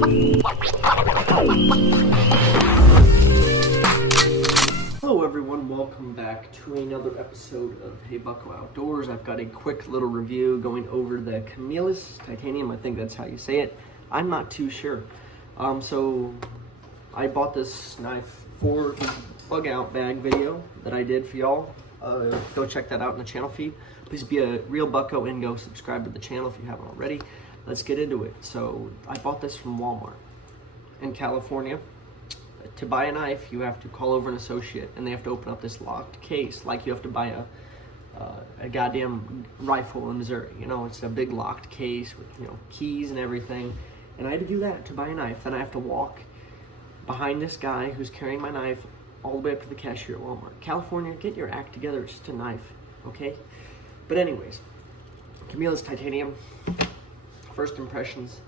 Hello everyone, welcome back to another episode of Hey Bucko Outdoors. I've got a quick little review going over the Cammillus Titanium. I think that's how you say it. I'm not too sure. So I bought this knife for the bug out bag video that I did for y'all. Go check that out in the channel feed. Please be a real bucko and go subscribe to the channel if you haven't already. Let's get into it. So I bought this from Walmart in California. To buy a knife, you have to call over an associate and they have to open up this locked case, like you have to buy a goddamn rifle in Missouri. You know, it's a big locked case with, you know, keys and everything. And I had to do that to buy a knife. Then I have to walk behind this guy who's carrying my knife all the way up to the cashier at Walmart. California, get your act together. It's just a knife, okay? But anyways, Cammillus Titanium, first impressions.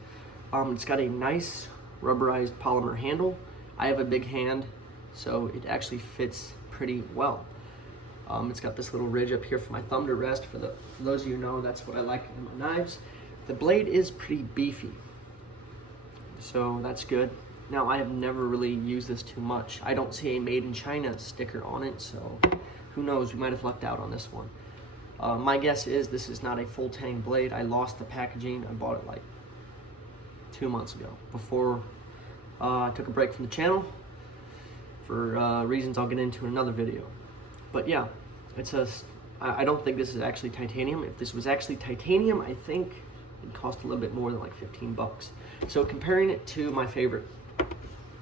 It's got a nice rubberized polymer handle. I have a big hand, so it actually fits pretty well. It's got this little ridge up here for my thumb to rest. For those of you who know, that's what I like in my knives. The blade is pretty beefy, so that's good. Now, I have never really used this too much. I don't see a made in China sticker on it, so who knows, we might have lucked out on this one. My guess is this is not a full tang blade. I lost the packaging. I bought it like 2 months ago, before I took a break from the channel for reasons I'll get into in another video. But yeah, I don't think this is actually titanium. If this was actually titanium, I think it'd cost a little bit more than like 15 bucks. So comparing it to my favorite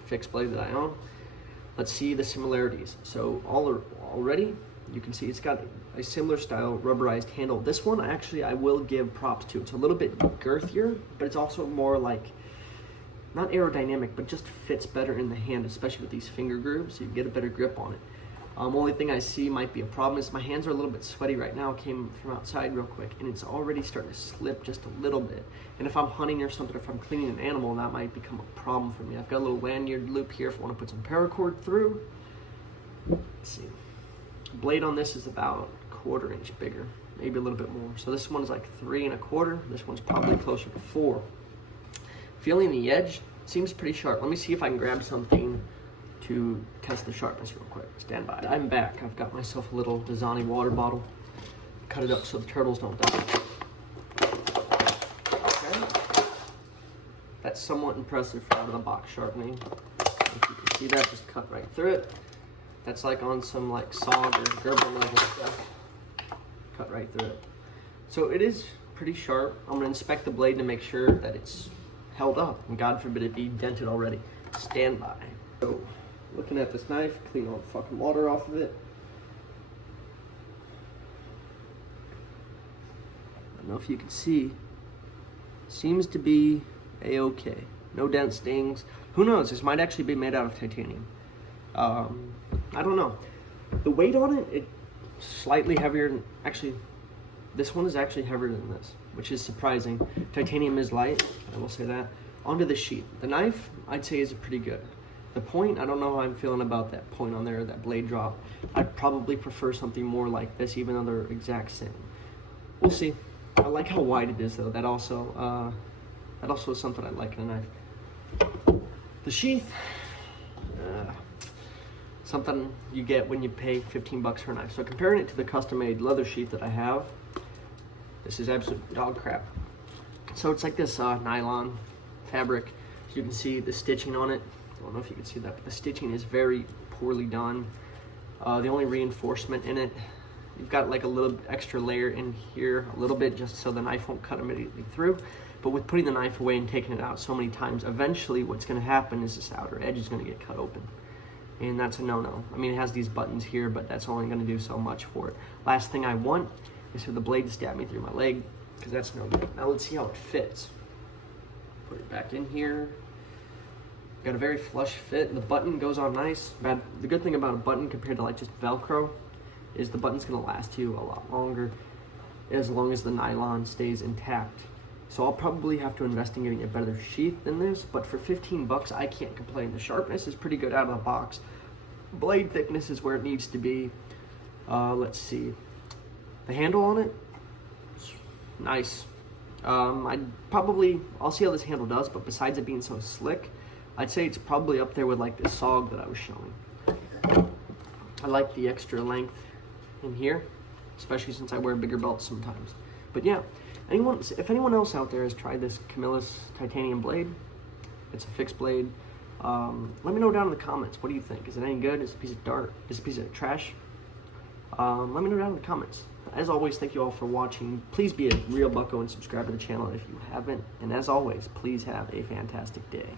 fixed blade that I own, let's see the similarities. So already you can see it's got a similar style rubberized handle. This one actually I will give props to. It's a little bit girthier, but it's also more like, not aerodynamic, but just fits better in the hand, especially with these finger grooves, so you get a better grip on it. Only thing I see might be a problem is my hands are a little bit sweaty right now. Came from outside real quick, and it's already starting to slip just a little bit. And if I'm hunting or something, if I'm cleaning an animal, that might become a problem for me. I've got a little lanyard loop here if I want to put some paracord through. Let's see. Blade on this is about a 1/4 inch bigger, maybe a little bit more. So this one's like 3 1/4. This one's probably closer to 4. Feeling the edge, seems pretty sharp. Let me see if I can grab something to test the sharpness real quick. Stand by. I'm back. I've got myself a little Dasani water bottle. Cut it up so the turtles don't die. Okay. That's somewhat impressive for out of the box sharpening. If you can see that, just cut right through it. That's like on some like SOG or Gerber level stuff. Cut right through it. So it is pretty sharp. I'm gonna inspect the blade to make sure that it's held up, and God forbid it be dented already. Stand by. So, looking at this knife, clean all the fucking water off of it. I don't know if you can see. Seems to be a-okay. No dent stings. Who knows? This might actually be made out of titanium. I don't know. The weight on it, it's slightly heavier than, actually, this one is actually heavier than this, which is surprising. Titanium is light, I will say that. Onto the sheath. The knife, I'd say, is pretty good. The point, I don't know how I'm feeling about that point on there, that blade drop. I'd probably prefer something more like this, even though they're exact same. We'll see. I like how wide it is, though. That also is something I like in a knife. The sheath, something you get when you pay 15 bucks for a knife. So comparing it to the custom-made leather sheath that I have, this is absolute dog crap. So it's like this nylon fabric. As you can see the stitching on it. I don't know if you can see that, but the stitching is very poorly done. The only reinforcement in it, you've got like a little extra layer in here, a little bit, just so the knife won't cut immediately through. But with putting the knife away and taking it out so many times, eventually what's going to happen is this outer edge is going to get cut open. And that's a no-no. I mean, it has these buttons here, but that's only going to do so much for it. Last thing I want is for the blade to stab me through my leg, because that's no good. Now let's see how it fits. Put it back in here. Got a very flush fit. The button goes on nice. The good thing about a button compared to like just Velcro is the button's gonna last you a lot longer as long as the nylon stays intact. So I'll probably have to invest in getting a better sheath than this, but for 15 bucks, I can't complain. The sharpness is pretty good out of the box. Blade thickness is where it needs to be. Let's see. The handle on it, nice. I'll see how this handle does, but besides it being so slick, I'd say it's probably up there with like the SOG that I was showing. I like the extra length in here, especially since I wear bigger belts sometimes. But yeah, if anyone else out there has tried this Cammillus Titanium blade, it's a fixed blade. Let me know down in the comments. What do you think? Is it any good? Is it a piece of dirt? Is it a piece of trash? Let me know down in the comments. As always, thank you all for watching. Please be a real bucko and subscribe to the channel if you haven't. And as always, please have a fantastic day.